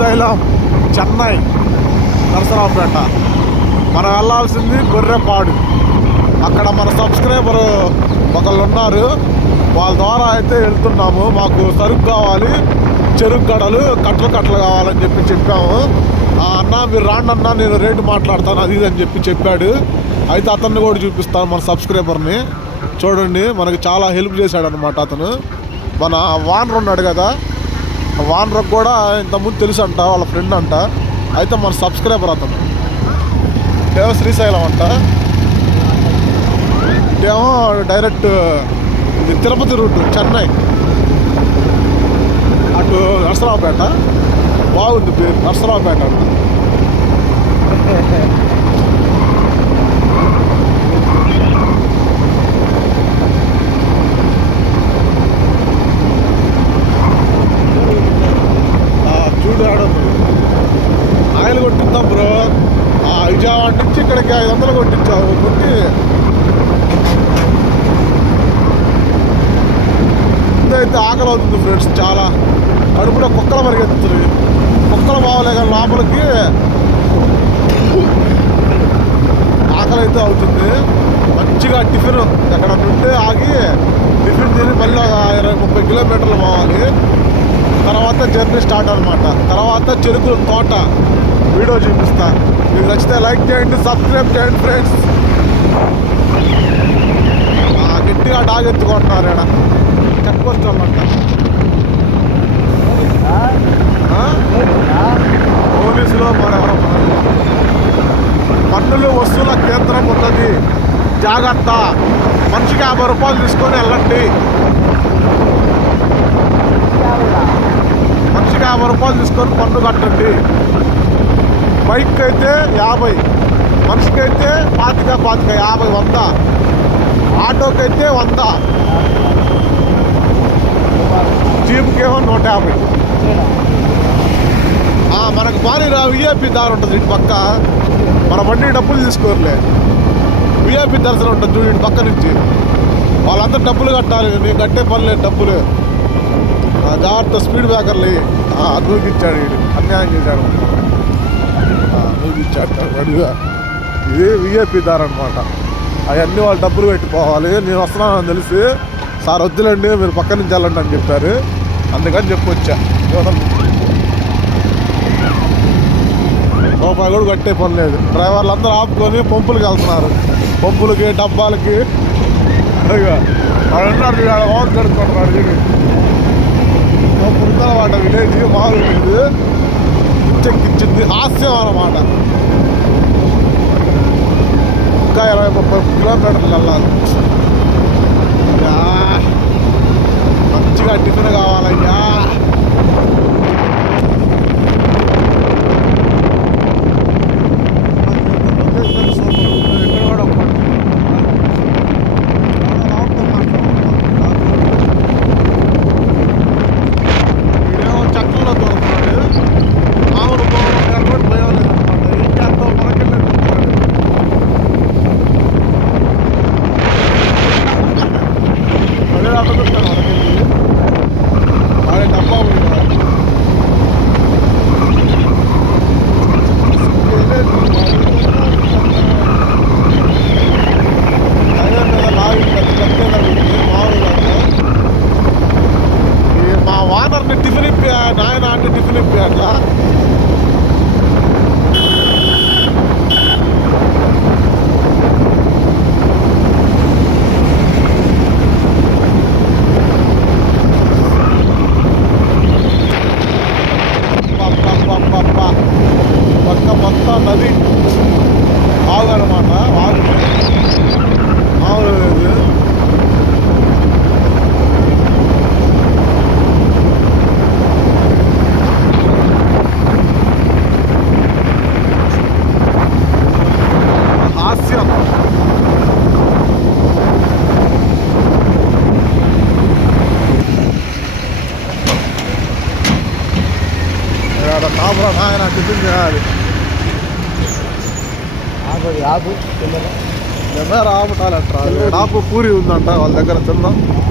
శ్రీశైలం చెన్నై నరసరావుపేట. మనం వెళ్ళాల్సింది గొర్రెపాడు. అక్కడ మన సబ్స్క్రైబర్ ఒకళ్ళు ఉన్నారు. వాళ్ళ ద్వారా అయితే వెళ్తున్నాము. మాకు సరుకు కావాలి చెరుకు గడలు కట్టలు కట్టలు కావాలని చెప్పి చెప్పాము. ఆ అన్న మీరు రాండి అన్న నేను రేటు మాట్లాడతాను అది అని చెప్పి చెప్పాడు. అయితే అతన్ని కూడా చూపిస్తాను మన సబ్స్క్రైబర్ని. చూడండి మనకి చాలా హెల్ప్ చేశాడనమాట అతను. మన వానర్ ఉన్నాడు కదా వానరకు కూడా ఇంతకుముందు తెలుసు అంట వాళ్ళ ఫ్రెండ్ అంట. అయితే మన సబ్స్క్రైబర్ అతను. ఏమో శ్రీశైలం అంట. ఏమో డైరెక్ట్ ఇది తిరుపతి రూట్ చెన్నై. అటు నరసరావుపేట. బాగుంది పేరు నరసరావుపేట అంట. నుంచి ఐదు వందలు కొట్టించావు కొట్టి. అయితే ఆకలి అవుతుంది ఫ్రెండ్స్ చాలా. కడుపులో కుక్కలు పరిగెత్తుతుంది కుక్కలు బాగలే కానీ లోపలికి ఆకలి అయితే అవుతుంది. మంచిగా టిఫిన్ ఎక్కడ ఉంటే ఆగి టిఫిన్ తిని మళ్ళీ ఇరవై ముప్పై కిలోమీటర్లు పోవాలి. తర్వాత జర్నీ స్టార్ట్ అనమాట తర్వాత చెరుకుల తోట. వీడియో చూపిస్తా. మీకు నచ్చితే లైక్ చేయండి సబ్స్క్రైబ్ చేయండి ఫ్రెండ్స్. గట్టిగా డాగ్ ఎత్తుకుంటున్నారు ఇక్కడ చెక్ పోస్ట్ వాళ్ళంట మరెవరో పన్నులు వస్తువుల కేంద్రం ఉన్నది. జాగ్రత్త. మనిషికి యాభై రూపాయలు తీసుకొని వెళ్ళండి. మనిషికి యాభై రూపాయలు తీసుకొని పన్ను కట్టండి. బైక్ అయితే యాభై మనిషికి అయితే పాతిక పాతిక యాభై వంద. ఆటోకి అయితే వంద జీపుకేమో నూట యాభై. మనకు మనకు రా విఐపి దారి ఉంటుంది ఇటు పక్క. మన బండి డబ్బులు తీసుకోరులే. విఐపి దర్శనం ఉంటుంది చూడు ఇటు పక్క నుంచి. వాళ్ళంతా డబ్బులు కట్టాలి నేను కట్టే పని లేదు డబ్బులు. జాగ్రత్త స్పీడ్ బ్రేకర్లు. దూకిచ్చాడు వీడు అన్యాయం చేశాడు. ఆ, దూకిచ్చాడు అడిగా ఇది విఐపి దారనమాట అవన్నీ వాళ్ళు డబ్బులు పెట్టుకోవాలి. నేను వస్తున్నానని తెలిసి సార్ వద్దులండి మీరు పక్క నుంచి వెళ్ళండి అని చెప్పారు. అందుకని చెప్పొచ్చా యువతల రూపాయి కూడా కట్టే పని లేదు. డ్రైవర్లు అందరూ ఆపుకొని పంపులకి వెళ్తున్నారు. పంపులకి డబ్బాలకి. అదిగో వాడు ఉన్నాడు వాడు వాడు. కడుక్కుంటున్నాడు చూడు వాట విలేజ్ మామూలు విలేజ్ పిచ్చెక్కిచ్చింది హాస్యం అన్నమాట ఇంకా ఇరవై ముప్పై కిలోమీటర్లు వెళ్ళాలి అదే అడుగుతాను డబ్బా మా వానర్ని టిఫిన్ ఇప్పి నాయన అంటే టిఫిన్ ఇప్పి అట్లా. పక్క మొత్తం నది వాగు అనమాట వాగు మామూలు లేదు హాస్యం ఇక్కడ కాపురా నాయన టిఫిన్ చేయాలి ఆపు. ఆపు నాకు పూరి ఉందంట వాళ్ళ దగ్గర తిన్నాం.